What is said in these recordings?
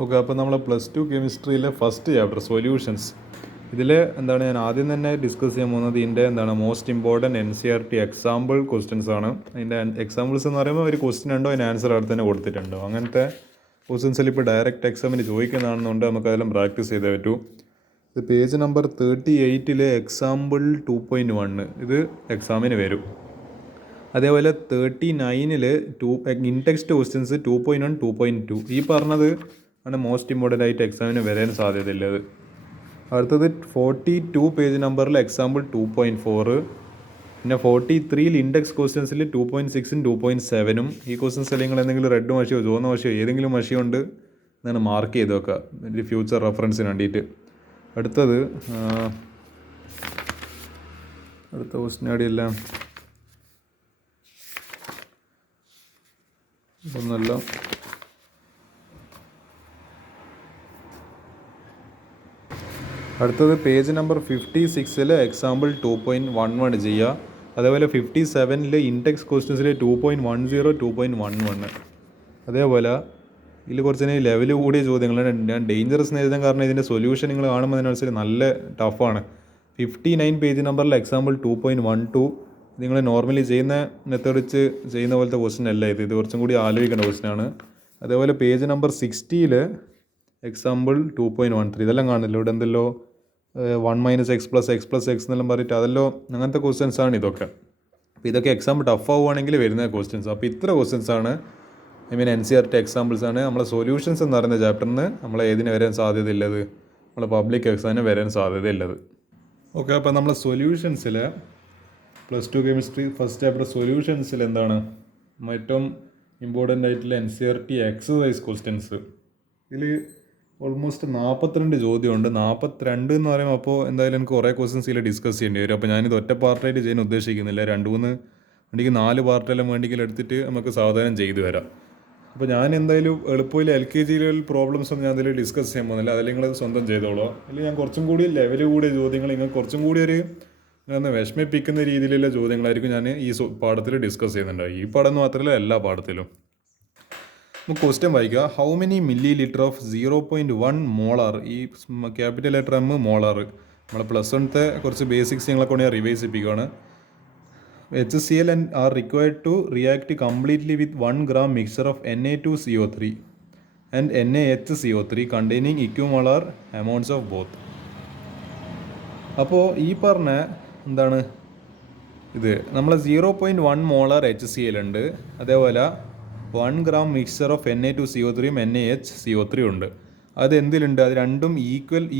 Okay, അപ്പോൾ നമ്മൾ plus two കെമിസ്ട്രിയിലെ ഫസ്റ്റ് ചാപ്റ്റർ സൊല്യൂഷൻസ് ഇതിൽ ഞാൻ ആദ്യം തന്നെ ഡിസ്കസ് ചെയ്യാൻ പോകുന്നത് ഇതിൻ്റെ most important NCERT example questions ആണ്. അതിൻ്റെ എക്സാമ്പിൾസ് എന്ന് പറയുമ്പോൾ ഒരു ക്വസ്റ്റ്യൻ ഉണ്ടോ അതിന് ആൻസർ അവിടെ തന്നെ കൊടുത്തിട്ടുണ്ടോ, അങ്ങനത്തെ ക്വസ്റ്റ്യൻസിൽ ഇപ്പോൾ ഡയറക്റ്റ് എക്സാമിന് ചോദിക്കുന്നതാണെന്നുണ്ട് നമുക്കതെല്ലാം പ്രാക്ടീസ് ചെയ്തേ പറ്റൂ. ഇത് പേജ് നമ്പർ 38 എക്സാമ്പിൾ 2.1 ഇത് എക്സാമിന് വരും. അതേപോലെ 39 ഇൻടെക്സ്റ്റ് ക്വസ്റ്റ്യൻസ് 2.1 2.2 ഈ പറഞ്ഞത് ആണ് മോസ്റ്റ് ഇമ്പോർട്ടൻ്റ് ആയിട്ട് എക്സാമിന് വരാൻ സാധ്യതയുള്ളത്. അടുത്തത് 42 പേജ് നമ്പറിൽ എക്സാമ്പിൾ 2.4, പിന്നെ 43 ഇൻഡെക്സ് ക്വസ്റ്റ്യൻസിൽ 2.6 2.7 ഈ ക്വസ്റ്റ്യൻസ് നിങ്ങൾ എന്തെങ്കിലും റെഡ് മഷിയോ ചുവന്ന മഷിയോ ഏതെങ്കിലും മഷി കൊണ്ട് മാർക്ക് ചെയ്ത് വെക്കുക ഒരു ഫ്യൂച്ചർ റെഫറൻസിന് വേണ്ടിയിട്ട്. അടുത്ത ക്വസ്റ്റ്യൻ അടിയെല്ലാം ഒന്നല്ല. അടുത്തത് പേജ് നമ്പർ 56 എക്സാമ്പിൾ 2.11 ചെയ്യുക. അതേപോലെ 57 ഇൻടെക്സ് ക്വസ്റ്റ്യൻസിൽ 2.10 2.11. അതേപോലെ ഇതിൽ കുറച്ച് ലെവൽ കൂടിയ ചോദ്യങ്ങളാണ്. ഞാൻ ഡേഞ്ചറസ് എഴുതാൻ കാരണം ഇതിൻ്റെ സൊല്യൂഷൻ നിങ്ങൾ കാണുമ്പോൾ അതിനനുസരിച്ച് നല്ല ടഫാണ്. 59 പേജ് നമ്പറിൽ എക്സാമ്പിൾ 2.12 നിങ്ങൾ നോർമലി ചെയ്യുന്ന മെത്തേഡ് വെച്ച് ചെയ്യുന്ന പോലത്തെ ക്വസ്റ്റ്യൻ അല്ല ഇത് കുറച്ചും കൂടി ആലോചിക്കേണ്ട ക്വസ്റ്റ്യനാണ്. അതേപോലെ പേജ് നമ്പർ 60 എക്സാമ്പിൾ 2.13 ഇതെല്ലാം കാണില്ല. ഇവിടെ എന്തല്ലോ 1 - x + x + x എന്നെല്ലാം പറഞ്ഞിട്ട് അതല്ലോ അങ്ങനത്തെ ക്വസ്റ്റ്യൻസാണ് ഇതൊക്കെ. അപ്പോൾ ഇതൊക്കെ എക്സാം ടഫ് ആവുകയാണെങ്കിൽ വരുന്ന ക്വസ്റ്റ്യൻസ്. അപ്പോൾ ഇത്ര ക്വസ്റ്റ്യൻസാണ് NCERT എക്സാമ്പിൾസ് ആണ് നമ്മളെ സൊല്യൂഷൻസ് എന്ന് പറയുന്ന ചാപ്റ്ററിന് നമ്മളെ ഏതിന് വരാൻ സാധ്യതയുള്ളത്, നമ്മളെ പബ്ലിക് എക്സാമിന് വരാൻ സാധ്യതയുള്ളത്. ഓക്കെ, അപ്പോൾ നമ്മളെ സൊല്യൂഷൻസിൽ plus two chemistry first chapter സൊല്യൂഷൻസിൽ ഏറ്റവും ഇമ്പോർട്ടൻ്റ് ആയിട്ടുള്ള NCERT എക്സസൈസ് ക്വസ്റ്റ്യൻസ് ഇതിൽ ഓൾമോസ്റ്റ് 42 ചോദ്യമുണ്ട്. 42 എന്ന് പറയുമ്പോൾ അപ്പോൾ എന്തായാലും എനിക്ക് കുറേ ക്വസ്റ്റ്യൻസ് ഇതിൽ ഡിസ്കസ് ചെയ്യേണ്ടി വരും. അപ്പോൾ ഞാനിത് ഒറ്റ പാർട്ടായിട്ട് ചെയ്യാൻ ഉദ്ദേശിക്കുന്നില്ല. 2-3 4 വേണ്ടിയെങ്കിലും എടുത്തിട്ട് നമുക്ക് സാവധാനം ചെയ്തു വരാം. അപ്പോൾ ഞാൻ എന്തായാലും എളുപ്പത്തിൽ LKG ലെവൽ പ്രോബ്ലംസ് ഒന്നും ഞാൻ അതിൽ ഡിസ്കസ് ചെയ്യാൻ പോകുന്നില്ല. അതിൽ നിങ്ങൾ സ്വന്തം ചെയ്തോളൂ. അല്ലെങ്കിൽ ഞാൻ കുറച്ചും കൂടി ലെവൽ കൂടിയ ചോദ്യങ്ങൾ നിങ്ങൾ കുറച്ചും കൂടി ഒരു വിഷമിപ്പിക്കുന്ന രീതിയിലുള്ള ചോദ്യങ്ങളായിരിക്കും ഞാൻ ഈ പാഠത്തിൽ ഡിസ്കസ് ചെയ്യുന്നുണ്ടാവും. ഈ പാഠം മാത്രമല്ല എല്ലാ പാഠത്തിലും. നമുക്ക് ക്വസ്റ്റ്യൻ വായിക്കുക. How many milli litre of 0.1 molar, ഈ ക്യാപിറ്റൽ ലെറ്റർ M മോളാർ, നമ്മൾ +1 കുറച്ച് ബേസിക്സ് ഞങ്ങളെ കൊണ്ട് ഞാൻ revise ചെയ്യിപ്പിക്കുകയാണ്. HCl are required to react completely with 1 gram mixture of Na2CO3 and NaHCO3 containing equimolar amounts of both. അപ്പോൾ ഈ പറഞ്ഞ ഇത് നമ്മൾ 0.1 മോളാർ HCl ഉണ്ട്, അതേപോലെ 1 gram mixture of Na2CO3 NaHCO3 ഉണ്ട്. അത് എന്തിലുണ്ട്? അത് രണ്ടും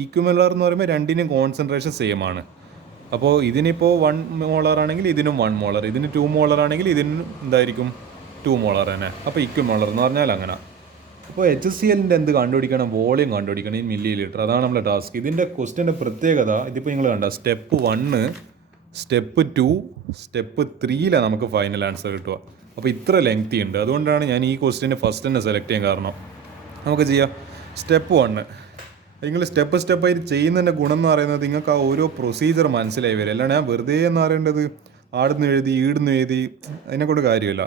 ഈക്വമലർ എന്ന് പറയുമ്പോൾ രണ്ടിനും കോൺസെൻട്രേഷൻ സെയിം ആണ്. അപ്പോൾ ഇതിനിപ്പോൾ 1 മോളാർ ആണെങ്കിൽ ഇതിനും 1 മോളാർ, ഇതിന് 2 മോളാർ ആണെങ്കിൽ ഇതിനും 2 മോളാർ തന്നെ. അപ്പോൾ ഇക്വമോളർ എന്ന് പറഞ്ഞാൽ അങ്ങനെ. അപ്പോൾ HClൻ്റെ എന്ത് കണ്ടുപിടിക്കണം? വോളിയം കണ്ടുപിടിക്കണം ഈ മില്ലി ലിറ്റർ. അതാണ് നമ്മുടെ ടാസ്ക്. ഇതിൻ്റെ ക്വസ്റ്റ്യൻ്റെ പ്രത്യേകത ഇതിപ്പോൾ നിങ്ങൾ കണ്ട സ്റ്റെപ്പ് 1, സ്റ്റെപ്പ് 2, സ്റ്റെപ്പ് 3 നമുക്ക് ഫൈനൽ ആൻസർ കിട്ടുക. അപ്പോൾ ഇത്ര ലെങ്തി ഉണ്ട്. അതുകൊണ്ടാണ് ഞാൻ ഈ ക്വസ്റ്റ്യൻ്റെ ഫസ്റ്റ് തന്നെ സെലക്ട് ചെയ്യാൻ കാരണം. നമുക്ക് ചെയ്യാം. സ്റ്റെപ്പ് 1 നിങ്ങൾ സ്റ്റെപ്പായിട്ട് ചെയ്യുന്നതിൻ്റെ ഗുണം എന്ന് പറയുന്നത് നിങ്ങൾക്ക് ആ ഓരോ പ്രൊസീജിയർ മനസ്സിലായി വരും. അല്ലാണ്ട് ഞാൻ വെറുതെ എന്ന് പറയേണ്ടത് ആടുന്ന് എഴുതി ഈടുന്ന് എഴുതി അതിനെക്കൊണ്ട് കാര്യമില്ല.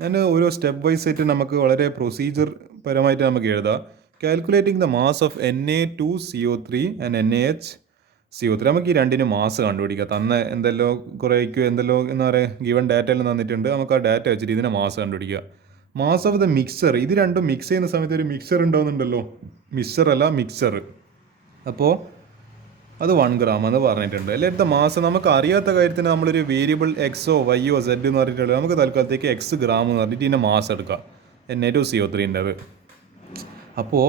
ഞാൻ ഓരോ സ്റ്റെപ്പ് വൈസ് ആയിട്ട് നമുക്ക് വളരെ പ്രൊസീജിയർ പരമായിട്ട് നമുക്ക് എഴുതാം. Calculating the mass of Na2CO3 and NaHCO3 നമുക്ക് ഈ രണ്ടിനും മാസ് കണ്ടുപിടിക്കാം. എന്തെല്ലോ കുറേ എന്തെല്ലോ എന്താ പറയുക ഗിവൺ ഡാറ്റയെല്ലാം തന്നിട്ടുണ്ട്. നമുക്ക് ആ ഡാറ്റ വെച്ചിട്ട് ഇതിനെ മാസ് കണ്ടുപിടിക്കുക. മാസ് ഓഫ് ദ മിക്സർ, ഇത് രണ്ടും മിക്സ് ചെയ്യുന്ന സമയത്ത് ഒരു മിക്സർ ഉണ്ടാവുന്നുണ്ടല്ലോ, മിക്സർ. അപ്പോൾ അത് 1 gram എന്ന് പറഞ്ഞിട്ടുണ്ട്. അല്ലെ മാസം നമുക്ക് അറിയാത്ത കാര്യത്തിന് നമ്മളൊരു വേരിയബിൾ Xോ Yയോ Z എന്ന് പറഞ്ഞിട്ടുള്ളത് നമുക്ക് തൽക്കാലത്തേക്ക് X gram എന്ന് പറഞ്ഞിട്ട് ഇതിൻ്റെ മാസ് എടുക്കാം Na2CO3ൻ്റെത്. അപ്പോൾ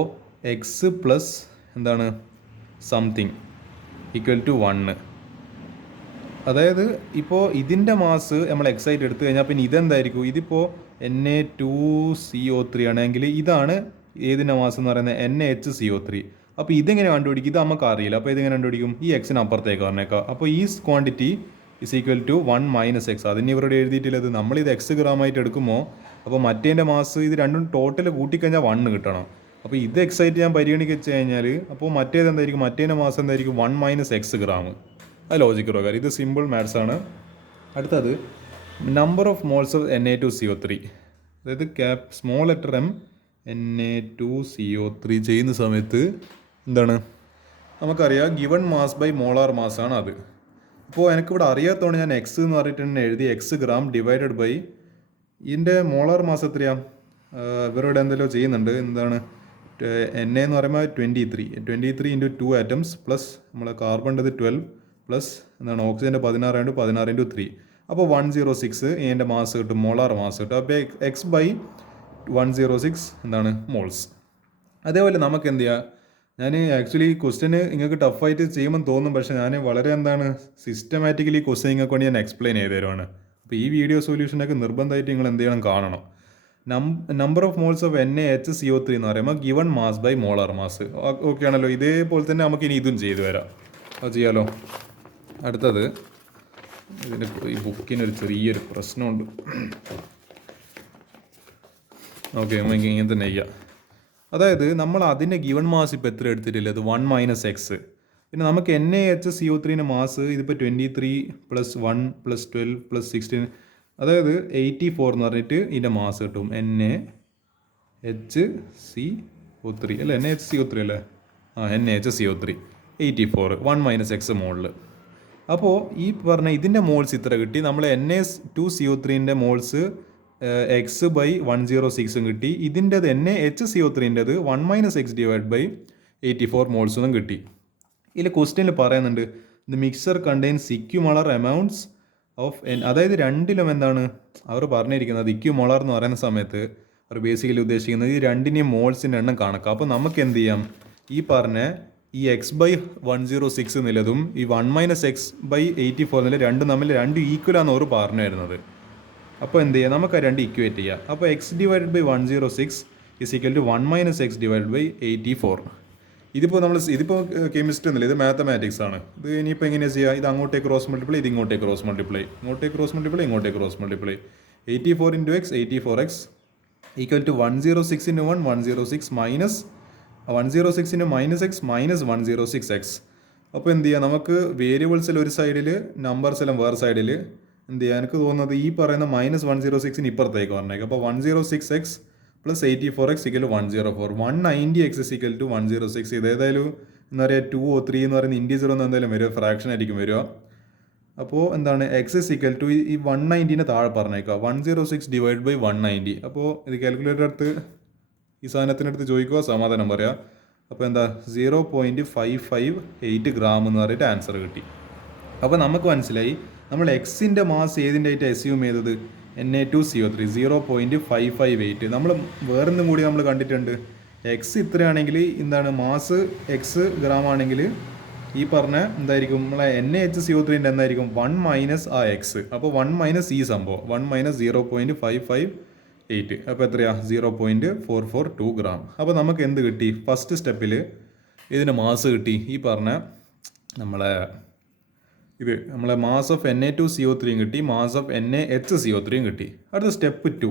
X plus something equal to 1. അതായത് ഇപ്പോൾ ഇതിൻ്റെ മാസ് നമ്മൾ X ആയിട്ട് എടുത്തു കഴിഞ്ഞാൽ പിന്നെ ഇതെന്തായിരിക്കും? ഇതിപ്പോൾ Na2CO3 ആണെങ്കിൽ ഇതാണ് ഏതിൻ്റെ മാസം എന്ന് പറയുന്നത് NaHCO3. അപ്പോൾ ഇതെങ്ങനെ കണ്ടുപിടിക്കും? ഇത് നമുക്ക് അറിയില്ല. അപ്പോൾ ഇതെങ്ങനെ കണ്ടുപിടിക്കും? ഈ Xന് അപ്പുറത്തേക്ക് പറഞ്ഞേക്കാം. അപ്പോൾ ഈ quantity is equal to 1 - X. അതിന് ഇവരുടെ എഴുതിയിട്ടില്ലത്. നമ്മളിത് X ഗ്രാമായിട്ട് എടുക്കുമ്പോൾ അപ്പോൾ മറ്റേൻ്റെ മാസ് ഇത് രണ്ടും ടോട്ടൽ കൂട്ടിക്കഴിഞ്ഞാൽ 1 കിട്ടണം. അപ്പോൾ ഇത് X ആയിട്ട് ഞാൻ പരിഗണിച്ച് കഴിഞ്ഞാൽ അപ്പോൾ മറ്റേൻ്റെ മാസം എന്തായിരിക്കും? 1 - X gram. അത് ലോജിക്ക് പ്രകാരം ഇത് സിമ്പിൾ മാത്സ് ആണ്. അടുത്തത് number of moles of Na2CO3, അതായത് സ്മോൾ ലെറ്റർ M Na2CO3 ചെയ്യുന്ന സമയത്ത് എന്താണ് നമുക്കറിയാം ഗിവൺ മാസ് ബൈ മോളാർ മാസാണ് അത്. അപ്പോൾ എനിക്കിവിടെ അറിയാത്തതുകൊണ്ട് ഞാൻ എക്സ് എന്ന് പറഞ്ഞിട്ട് തന്നെ എഴുതി എക്സ് ഗ്രാം ഡിവൈഡഡ് ബൈ ഇതിൻ്റെ മോളാർ മാസ് എത്രയാണ് ഇവരോട് എന്തെങ്കിലും ചെയ്യുന്നുണ്ട്. എന്താണ് എൻ എന്ന് പറയുമ്പോൾ 23 ഇൻറ്റു 2 ആറ്റംസ് പ്ലസ് നമ്മളെ കാർബണിൻ്റെ 12 പ്ലസ് എന്താണ് ഓക്സിജൻ്റെ 16 ഇൻറ്റു 3 അപ്പോൾ 106 ഇതിൻ്റെ മാസ് കിട്ടും, മോളാർ മാസ് കിട്ടും. അപ്പോൾ എക്സ് ബൈ 106 എന്താണ് മോൾസ്. അതേപോലെ നമുക്ക് എന്ത് ചെയ്യുക, ഞാൻ ആക്ച്വലി ക്വസ്റ്റ്യന് നിങ്ങൾക്ക് ടഫായിട്ട് ചെയ്യുമെന്ന് തോന്നും, പക്ഷേ ഞാൻ വളരെ എന്താണ് സിസ്റ്റമാറ്റിക്കലി ക്വസ്റ്റ്യൻ നിങ്ങൾക്ക് വേണ്ടി ഞാൻ എക്സ്പ്ലെയിൻ ചെയ്ത് തരുവാണ്. അപ്പോൾ ഈ വീഡിയോ സൊല്യൂഷനൊക്കെ നിർബന്ധമായിട്ട് നിങ്ങൾ എന്ത് ചെയ്യണം, കാണണം. Number of moles of NaHCO3 എന്ന് പറയുമ്പോൾ given mass by molar mass. Okay ആണല്ലോ. ഇതേപോലെ തന്നെ നമുക്ക് ഇനി ഇതും ചെയ്തു വരാം. അത് ചെയ്യാലോ. അടുത്തത് ഇതിന് ഈ ബുക്കിനൊരു ചെറിയൊരു പ്രശ്നമുണ്ട്. ഓക്കെ, നമുക്ക് ഇങ്ങനെ തന്നെ ചെയ്യാം. അതായത് നമ്മൾ അതിൻ്റെ ഗിവൺ മാസ് ഇപ്പോൾ എത്ര എടുത്തിട്ടില്ല, അത് 1 - x. പിന്നെ നമുക്ക് NaHCO3ൻ്റെ മാസ് ഇതിപ്പോൾ 23 + 1 + 12 + 16, അതായത് 84 എന്ന് പറഞ്ഞിട്ട് ഇതിൻ്റെ മാസ് കിട്ടും. NaHCO3 അല്ലേ, NaHCO3 അല്ലേ, NaHCO3 84 1 - x മോളിൽ. അപ്പോൾ ഈ പറഞ്ഞ ഇതിൻ്റെ മോൾസ് ഇത്ര കിട്ടി. നമ്മൾ Na2CO3ൻ്റെ മോൾസ് എക്സ് ബൈ 106 കിട്ടി. ഇതിൻ്റെത് NaHCO3ൻ്റെത് 1 - x ഡിവൈഡ് ബൈ 84 മോൾസൊന്നും കിട്ടി. ഇതിൽ ക്വസ്റ്റ്യനിൽ പറയുന്നുണ്ട് the mixture contains equimolar amounts of അതായത് രണ്ടിലും എന്താണ് അവർ പറഞ്ഞിരിക്കുന്നത്, ഇക്യുമോളർ എന്ന് പറയുന്ന സമയത്ത് അവർ ബേസിക്കലി ഉദ്ദേശിക്കുന്നത് ഈ രണ്ടിനെയും മോൾസിൻ്റെ എണ്ണം കണക്കാം. അപ്പോൾ നമുക്ക് എന്ത് ചെയ്യാം, ഈ പറഞ്ഞ ഈ എക്സ് ബൈ 106 എന്നുള്ളതും ഈ 1 - x ബൈ 84 എന്നുള്ള രണ്ടും തമ്മിൽ രണ്ട് ഈക്വലാന്ന് അവർ പറഞ്ഞു വരുന്നത്. അപ്പോൾ എന്ത് ചെയ്യുക, നമുക്ക് ആ രണ്ട് ഇക്വേറ്റ് ചെയ്യാം. അപ്പോൾ X divide by 106 is equal to 1 - x divide by 84. ഇതിപ്പോൾ കെമിസ്ട്രി ഒന്നുമില്ല, ഇത് മാത്തമാറ്റിക്സ് ആണ്. ഇത് ഇനിയിപ്പോൾ എങ്ങനെയാണ് ചെയ്യുക, ഇത് അങ്ങോട്ടേക്ക് ക്രോസ് മൾട്ടിപ്ലൈ, ഇത് ഇങ്ങോട്ടേക്ക് ക്രോസ് മൾട്ടിപ്ലൈ, ഇങ്ങോട്ടേക്ക് ക്രോസ് മൾട്ടിപ്ലൈ, ഇങ്ങോട്ടേക്ക് cross multiply. 84 × x 84x equal to 106 × 1 106 minus 106 × -x minus 106x. അപ്പോൾ എന്ത് ചെയ്യുക, നമുക്ക് വേരിയബിൾസിൽ ഒരു സൈഡിൽ നമ്പേഴ്സ് എല്ലാം വേറെ സൈഡിൽ എന്ത് ചെയ്യുക, എനിക്ക് തോന്നുന്നത് ഈ പറയുന്ന -106 ഇപ്പുറത്തേക്ക് പറഞ്ഞേക്കാം. അപ്പോൾ 106x plus 84x equal to 104 190x equal to 106. ഇതേതായാലും എന്താ പറയുക 2 or 3 എന്ന് പറയുന്ന ഇൻറ്റീജർ ഒന്നും എന്തായാലും വരിക, ഫ്രാക്ഷൻ ആയിരിക്കും വരിക. അപ്പോൾ എന്താണ് എക്സ് ഇസ് ഈക്വൽ ടു ഈ 190നെ താഴെ പറഞ്ഞേക്കുക 106 ഡിവൈഡ് ബൈ 190. അപ്പോൾ ഇത് കാൽക്കുലേറ്റർ അടുത്ത് ഈ സാധനത്തിനടുത്ത് ചോദിക്കുക, സമാധാനം പറയാം. അപ്പോൾ എന്താ 0.558 ഗ്രാം എന്ന് പറഞ്ഞിട്ട് ആൻസർ കിട്ടി. അപ്പോൾ നമുക്ക് മനസ്സിലായി നമ്മൾ എക്സിൻ്റെ മാസ് ഏതിൻ്റെ ആയിട്ട് അസ്യൂം ചെയ്തത്, Na2CO3 0.558. നമ്മൾ വേറൊന്നും കൂടി നമ്മൾ കണ്ടിട്ടുണ്ട്. എക്സ് ഇത്രയാണെങ്കിൽ എന്താണ് മാസ് എക്സ് ഗ്രാം ആണെങ്കിൽ ഈ പറഞ്ഞ എന്തായിരിക്കും നമ്മളെ NaHCO3ൻ്റെ എന്തായിരിക്കും 1 - ആ എക്സ്. അപ്പോൾ 1 - ഈ സംഭവം 1 - 0.558. അപ്പോൾ എത്രയാ 0.442 ഗ്രാം. അപ്പോൾ നമുക്ക് എന്ത് കിട്ടി, ഫസ്റ്റ് സ്റ്റെപ്പിൽ ഇതിന് മാസ് കിട്ടി. ഈ പറഞ്ഞ നമ്മളെ മാസ് ഓഫ് Na2CO3 കിട്ടി, മാസ് ഓഫ് NaHCO3 കിട്ടി. അടുത്ത സ്റ്റെപ്പ് 2.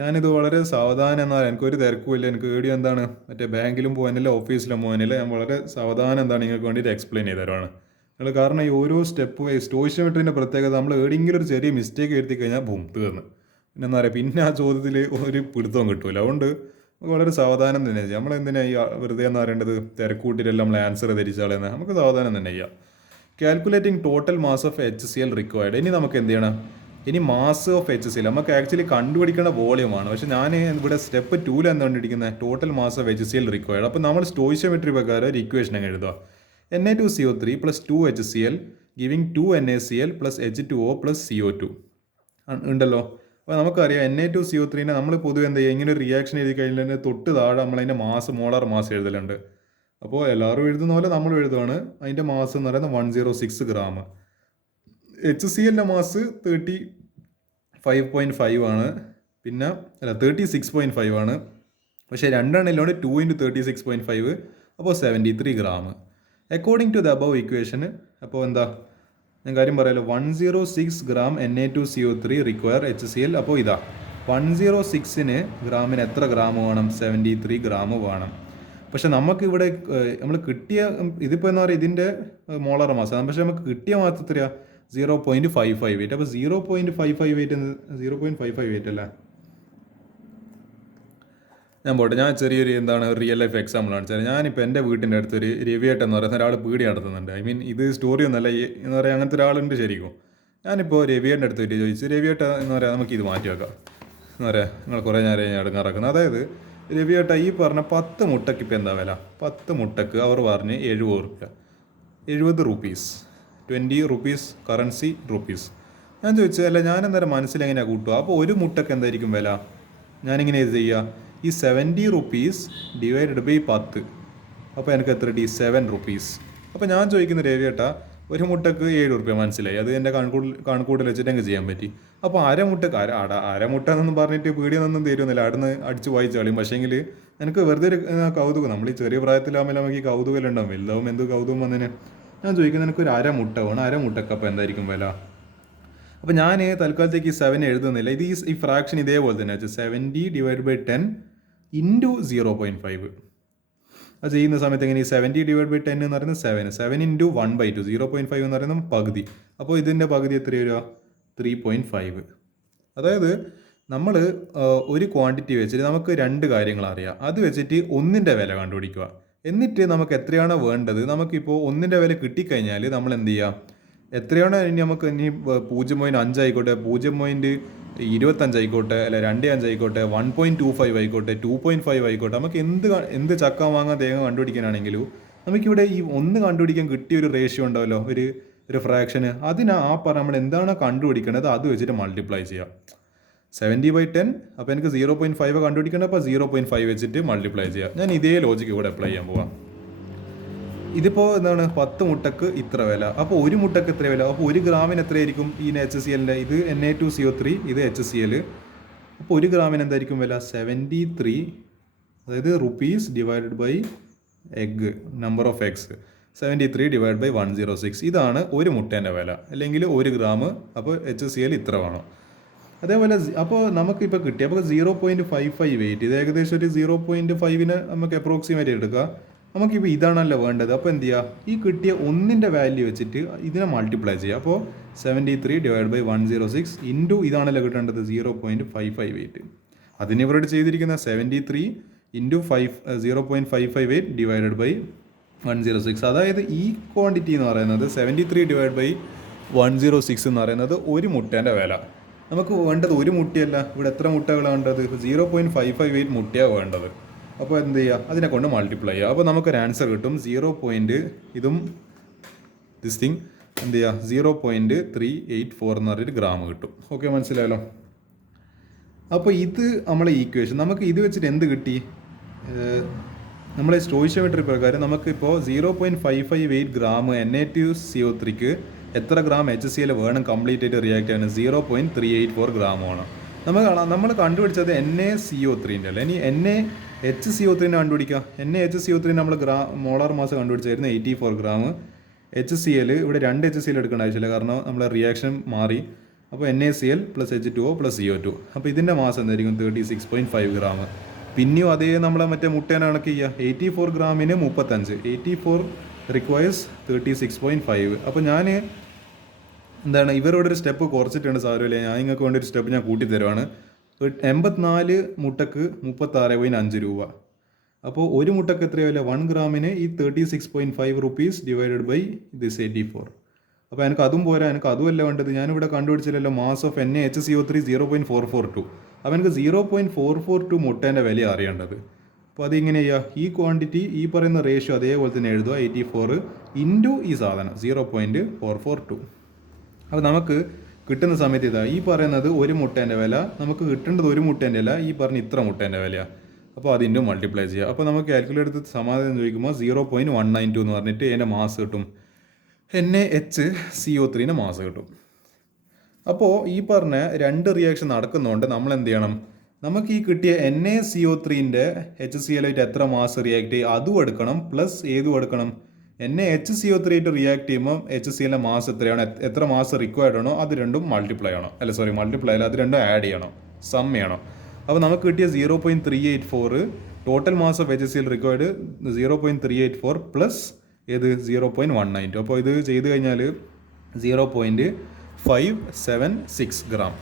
ഞാനിത് വളരെ സാവധാനം എന്നാൽ എനിക്കൊരു തിരക്കുമില്ല, എനിക്ക് വീഡിയോ എന്താണ് മറ്റേ ബാങ്കിലും പോകാനില്ല ഓഫീസിലും പോകാനില്ല, ഞാൻ വളരെ സാവധാനം എന്താണ് നിങ്ങൾക്ക് വേണ്ടിയിട്ട് എക്സ്പ്ലെയിൻ ചെയ്ത് തരുവാണ് നിങ്ങൾ. കാരണം ഈ ഓരോ സ്റ്റെപ്പ് സ്റ്റോയിഷ്യോമെട്രീൻ്റെ പ്രത്യേകത, നമ്മൾ എവിടെയെങ്കിലും ഒരു ചെറിയ മിസ്റ്റേക്ക് എഴുതി കഴിഞ്ഞാൽ തീർന്ന് പിന്നെ എന്താ പറയുക, പിന്നെ ആ ചോദ്യത്തിൽ ഒരു പിടുത്തവും കിട്ടില്ല. അതുകൊണ്ട് വളരെ സാവധാനം തന്നെ ചെയ്യാം. നമ്മളെന്തിനാണ് ഈ വെറുതെ എന്ന് പറയേണ്ടത്, തിരക്കൂട്ടിയിട്ടെല്ലാം നമ്മൾ ആൻസർ ധരിച്ചാളെന്ന്, നമുക്ക് സാവധാനം തന്നെ ചെയ്യാം. Calculating total mass of HCl required. ഇനി നമുക്ക് എന്ത് ചെയ്യണം, ഇനി മാസ് ഓഫ് HCl നമുക്ക് ആക്ച്വലി കണ്ടുപിടിക്കേണ്ട വോളിയമാണ്. പക്ഷേ ഞാൻ ഇവിടെ സ്റ്റെപ്പ് 2 എന്താണ് കണ്ടുപിടിക്കുന്നത്, total mass of HCl required. അപ്പോൾ നമ്മൾ സ്റ്റോയിഷ്യോമെട്രി പ്രകാരം ഒരു ഇക്വേഷൻ അങ്ങ് എഴുതുക. Na2CO3 + 2HCl giving 2 NaCl + H2O + CO2 ഉണ്ടല്ലോ. അപ്പോൾ നമുക്കറിയാം Na2CO3നെ നമ്മൾ പൊതുവെ എന്താ ചെയ്യുക, ഇങ്ങനെ ഒരു റിയാക്ഷൻ എഴുതി കഴിഞ്ഞാൽ തൊട്ട് താഴെ നമ്മളതിൻ്റെ മാസ് മോളാർ മാസ് എഴുതലുണ്ട്. അപ്പോൾ എല്ലാവരും എഴുതുന്ന പോലെ നമ്മൾ എഴുതുകയാണ്. അതിൻ്റെ മാസ് എന്ന് പറയുന്നത് 106 ഗ്രാം. HClൻ്റെ മാസ് 35.5 ആണ്, പിന്നെ 36.5 ആണ്. പക്ഷേ രണ്ടെണ്ണിലോട് 2 × 36.5 അപ്പോൾ 73 gram. According to the above equation അപ്പോൾ എന്താ ഞാൻ കാര്യം പറയാമല്ലോ, 106 ഗ്രാം Na2CO3 റിക്വയർ HCl. അപ്പോൾ ഇതാ 106ന് ഗ്രാമിന് എത്ര ഗ്രാം വേണം, 73 ഗ്രാം വേണം. പക്ഷെ നമുക്കിവിടെ നമ്മൾ കിട്ടിയ ഇതിപ്പോൾ എന്താ പറയുക ഇതിൻ്റെ മോളാർ മാസം, പക്ഷെ നമുക്ക് കിട്ടിയ മാസം എത്രയാണ് 0.558. അപ്പോൾ 0.558 0.558 അല്ലേ, ഞാൻ പോട്ടെ, ഞാൻ ചെറിയൊരു എന്താണ് റിയൽ ലൈഫ് എക്സാമ്പിൾ കാണിച്ചാൽ, ഞാനിപ്പോൾ എൻ്റെ വീട്ടിൻ്റെ അടുത്തൊരു രവിയേട്ടൻ എന്ന് പറയുന്ന ഒരാൾ പീടി നടത്തുന്നുണ്ട്. ഐ മീൻ ഇത് സ്റ്റോറി ഒന്നല്ല, ഈ എന്ന് പറയാൻ അങ്ങനത്തെ ഒരാളുണ്ട് ശരിക്കും. ഞാനിപ്പോൾ രവിയേട്ടൻ്റെ അടുത്ത് പറ്റി ചോദിച്ചു, രവിയേട്ട എന്ന് പറയാം നമുക്ക് ഇത് മാറ്റി വെക്കാം എന്ന് പറയാം, നിങ്ങൾ കുറേ നേരം ഞാൻ ഇടങ്ങാറാക്കുന്നത്. അതായത് രവിയേട്ട ഈ പറഞ്ഞ 10 മുട്ടയ്ക്ക് ഇപ്പോൾ എന്താ വില? 10 മുട്ടക്ക് അവർ പറഞ്ഞ് 70 റുപ്യ, 70 റുപ്പീസ്, 20 റുപ്പീസ് കറൻസി റുപ്പീസ്. ഞാൻ ചോദിച്ചത് അല്ല, ഞാൻ എന്തായാലും മനസ്സിലെങ്ങനെയാണ് കൂട്ടുക? അപ്പോൾ ഒരു മുട്ടക്ക് എന്തായിരിക്കും വില? ഞാനിങ്ങനെ ഇത് ചെയ്യുക, ഈ 70 റുപ്പീസ് ഡിവൈഡഡ് ബൈ 10, അപ്പോൾ എനിക്ക് എത്ര കിട്ടി? 7 റുപ്പീസ്. അപ്പോൾ ഞാൻ ചോദിക്കുന്ന രവിയേട്ടാ, ഒരു മുട്ടക്ക് 7 റുപ്യ മനസ്സിലായി, അത് എൻ്റെ കണക്കൂട്ടിൽ വെച്ചിട്ട് എനിക്ക് ചെയ്യാൻ പറ്റി. അപ്പോൾ അരമുട്ടക്ക് അരമുട്ട എന്നൊന്നും പറഞ്ഞിട്ട് പീടിയൊന്നും തരുന്നില്ല, അവിടുന്ന് അടിച്ച് വായിച്ച് കളയും. പക്ഷേങ്കിൽ എനിക്ക് വെറുതെ ഒരു കൗതുകം, നമ്മൾ ഈ ചെറിയ പ്രായത്തിലാകുമ്പോൾ നമുക്ക് ഈ കൗതുകം ഉണ്ടാവും, വലുതാവും എന്ത് കൗതുകം വന്നതിന്. ഞാൻ ചോദിക്കുന്നത് എനിക്കൊരു അരമുട്ട വേണം, അരമുട്ടക്ക് അപ്പോൾ എന്തായിരിക്കും വില? അപ്പോൾ ഞാൻ തൽക്കാലത്തേക്ക് ഈ 7 എഴുതുന്നില്ല, ഇത് ഈ ഫ്രാക്ഷൻ ഇതേപോലെ തന്നെ വെച്ചാൽ 70 ഡിവൈഡ് ബൈ 10 ഇൻറ്റു 0.5. അത് ചെയ്യുന്ന സമയത്ത് എങ്ങനെ? ഈ 70 ഡിവൈഡ് ബൈ 10 എന്ന് പറയുന്നത് 7 ഇൻറ്റു 1/2, 0.5 എന്ന് പറയുന്നത് പകുതി. അപ്പോൾ ഇതിൻ്റെ പകുതി എത്ര വരിക? 3.5. അതായത് നമ്മൾ ഒരു ക്വാണ്ടിറ്റി വെച്ചിട്ട് നമുക്ക് 2 കാര്യങ്ങൾ അറിയാം, അത് വെച്ചിട്ട് ഒന്നിൻ്റെ വില കണ്ടുപിടിക്കുക. എന്നിട്ട് നമുക്ക് എത്രയാണോ വേണ്ടത്, നമുക്കിപ്പോൾ ഒന്നിൻ്റെ വില കിട്ടിക്കഴിഞ്ഞാൽ നമ്മൾ എന്ത് ചെയ്യുക? എത്രയാണോ ഇനി നമുക്ക് ഇനി 0.5 ആയിക്കോട്ടെ, 0.25 ആയിക്കോട്ടെ, അല്ല 2.5 ആയിക്കോട്ടെ, 1.25 ആയിക്കോട്ടെ, 2.5 ആയിക്കോട്ടെ, നമുക്ക് എന്ത് ചക്ക വാങ്ങാൻ തേങ്ങ കണ്ടുപിടിക്കാനാണെങ്കിലും നമുക്കിവിടെ ഈ ഒന്ന് കണ്ടുപിടിക്കാൻ കിട്ടിയ ഒരു റേഷ്യോ ഉണ്ടാവല്ലോ, ഒരു ഫ്രാക്ഷന്, നമ്മൾ എന്താണ് കണ്ടുപിടിക്കേണ്ടത് അത് വെച്ചിട്ട് മൾട്ടിപ്ലൈ ചെയ്യാം. 70/10, അപ്പോൾ എനിക്ക് 0.5 കണ്ടുപിടിക്കേണ്ടത്, അപ്പോൾ 0.5 വെച്ചിട്ട് മൾട്ടിപ്ലൈ ചെയ്യാം. ഞാൻ ഇതേ ലോജിക്ക് ഇവിടെ അപ്ലൈ ചെയ്യാൻ പോവാം. ഇതിപ്പോൾ എന്താണ് 10 മുട്ടക്ക് ഇത്ര വില, അപ്പോൾ ഒരു മുട്ടക്ക് എത്ര വില? അപ്പോൾ 1 ഗ്രാമിന് എത്രയായിരിക്കും ഈ HCl-ൻ്റെ? ഇത് Na2CO3, ഇത് HCl. അപ്പോൾ 1 ഗ്രാമിന് എന്തായിരിക്കും വില? 73, അതായത് rupees divided by egg, number of eggs, 73 divide by 106. ഇതാണ് ഒരു മുട്ടേൻ്റെ വില, അല്ലെങ്കിൽ 1 ഗ്രാം. അപ്പോൾ HCl ഇത്ര വേണം. അതേപോലെ അപ്പോൾ നമുക്കിപ്പോൾ കിട്ടി, അപ്പോൾ 0.55 വെയിറ്റ്, ഇത് ഏകദേശം ഒരു 0.5-ന് നമുക്ക് അപ്രോക്സിമേറ്റ് എടുക്കുക. നമുക്കിപ്പോൾ ഇതാണല്ലോ വേണ്ടത്. അപ്പോൾ എന്ത് ചെയ്യുക? ഈ കിട്ടിയ ഒന്നിൻ്റെ വാല്യൂ വെച്ചിട്ട് ഇതിനെ മൾട്ടിപ്ലൈ ചെയ്യുക. അപ്പോൾ 73 ഡിവൈഡ് ബൈ 106 ഇൻറ്റു ഇതാണല്ലോ കിട്ടേണ്ടത് 0.558. അതിന് ഇവരോട് ചെയ്തിരിക്കുന്ന 73 ഇൻറ്റു 0.558 ഡിവൈഡഡ് ബൈ 106. അതായത് ഈ ക്വാണ്ടിറ്റി എന്ന് പറയുന്നത് 73 ഡിവൈഡ് ബൈ 106 എന്ന് പറയുന്നത് ഒരു മുട്ടേൻ്റെ വില. നമുക്ക് വേണ്ടത് ഒരു മുട്ടയല്ല, ഇവിടെ എത്ര മുട്ടകളാണ് വേണ്ടത്? 0.558 മുട്ടയാണ് വേണ്ടത്. അപ്പോൾ എന്ത് ചെയ്യുക? അതിനെ കൊണ്ട് മൾട്ടിപ്ലൈ ചെയ്യുക. അപ്പോൾ നമുക്കൊരു ആൻസർ കിട്ടും. ഇതും ദിസ് തിങ് എന്ത് ചെയ്യുക? 0.384 എന്ന് പറഞ്ഞൊരു ഗ്രാം കിട്ടും. ഓക്കെ, മനസ്സിലായല്ലോ? അപ്പോൾ ഇത് നമ്മളെ ഈക്വേഷൻ. നമുക്ക് ഇത് വെച്ചിട്ട് എന്ത് കിട്ടി? നമ്മളെ സ്റ്റോയിഷ്യോമെട്രി പ്രകാരം നമുക്കിപ്പോൾ 0.558 ഗ്രാം Na2CO3ക്ക് എത്ര ഗ്രാം HCl വേണം കംപ്ലീറ്റ് ആയിട്ട് റിയാക്ട് ചെയ്യാൻ? 0.384 ഗ്രാം വേണം. നമ്മൾ കണ്ടുപിടിച്ചത് NaCO3ൻ്റെ അല്ല. ഇനി NaHCO3 കണ്ടുപിടിക്കുക. NaHCO3 നമ്മൾ മോളാർ മാസ് കണ്ടുപിടിച്ചായിരുന്നു 84 ഗ്രാം. HCl ഇവിടെ 2 HCl എടുക്കേണ്ട ആവശ്യമില്ല, കാരണം നമ്മളെ റിയാക്ഷൻ മാറി. അപ്പോൾ NaCl + H2O + CO2. അപ്പോൾ ഇതിൻ്റെ മാസ് എന്തായിരിക്കും? 36.5 ഗ്രാം. പിന്നെയും അതേ നമ്മളെ മറ്റേ മുട്ടേനെ കണക്ക് ചെയ്യുക. 84 ഗ്രാമിന് 35, 84 റിക്വയർസ് 36.5. അപ്പോൾ ഞാൻ എന്താണ് ഇവരോടൊരു സ്റ്റെപ്പ് കുറച്ചിട്ടുണ്ട്, സാരമില്ല, ഞാൻ നിങ്ങൾക്ക് വേണ്ടി ഒരു സ്റ്റെപ്പ് ഞാൻ കൂട്ടി തരുവാണ്. 84 മുട്ടക്ക് 36.5 രൂപ. അപ്പോൾ ഒരു മുട്ടക്ക് എത്രയാവില്ല? 1 ഗ്രാമിന് ഈ 36.5 റുപ്പീസ് ഡിവൈഡഡ് ബൈ ദിസ് 84. അപ്പോൾ എനിക്ക് അതും പോരാ, എനിക്ക് അതുമല്ല വേണ്ടത്. ഞാനിവിടെ കണ്ടുപിടിച്ചില്ലല്ലോ മാസ് ഓഫ് NaHCO3 0.442. അപ്പോൾ എനിക്ക് 0.442 മുട്ടേൻ്റെ വില അറിയേണ്ടത്. അപ്പോൾ അതിങ്ങനെ ചെയ്യുക? ഈ ക്വാണ്ടിറ്റി, ഈ പറയുന്ന റേഷ്യോ അതേപോലെ തന്നെ എഴുതുക. 84 ഇൻറ്റു ഈ സാധനം 0.442. അപ്പോൾ നമുക്ക് കിട്ടുന്ന സമയത്ത് ഇതാ ഈ പറയുന്നത് ഒരു മുട്ടേൻ്റെ വില, നമുക്ക് കിട്ടേണ്ടത് ഒരു മുട്ടേൻ്റെ അല്ല, ഈ പറഞ്ഞ ഇത്ര മുട്ടേൻ്റെ വിലയാണ്. അപ്പോൾ അതിൻ്റെ മൾട്ടിപ്ലൈ ചെയ്യുക. അപ്പോൾ നമുക്ക് കാൽക്കുലേറ്റ് എടുത്ത് സമാധാനം ചോദിക്കുമ്പോൾ 0.192 എന്ന് പറഞ്ഞിട്ട് അതിൻ്റെ മാസ് കിട്ടും. NaHCO3 മാസ് കിട്ടും. അപ്പോൾ ഈ പറഞ്ഞ 2 റിയാക്ഷൻ നടക്കുന്നതുകൊണ്ട് നമ്മൾ എന്ത് ചെയ്യണം? നമുക്ക് ഈ കിട്ടിയ NaCO3ൻ്റെ HCl-ആയിട്ട് എത്ര മാസ് റിയാക്ട് ചെയ്യും അതും എടുക്കണം, പ്ലസ് ഏതും എടുക്കണം. NaHCO3 ആയിട്ട് റിയാക്ട് ചെയ്യുമ്പോൾ HCl-ൻ്റെ മാസ് എത്രയാണ്, എത്ര മാസ് റിക്വയർഡ് ആണോ അത് രണ്ടും മൾട്ടിപ്ലൈ ആണോ, മൾട്ടിപ്ലൈ അല്ല, അത് രണ്ടും ആഡ് ചെയ്യണം, സം ചെയ്യണം. അപ്പോൾ നമുക്ക് കിട്ടിയ 0.384 total mass of HCl required 0.384 plus ഏത് 0.192. അപ്പോൾ ഇത് ചെയ്ത് കഴിഞ്ഞാൽ 0.576 ഗ്രാം.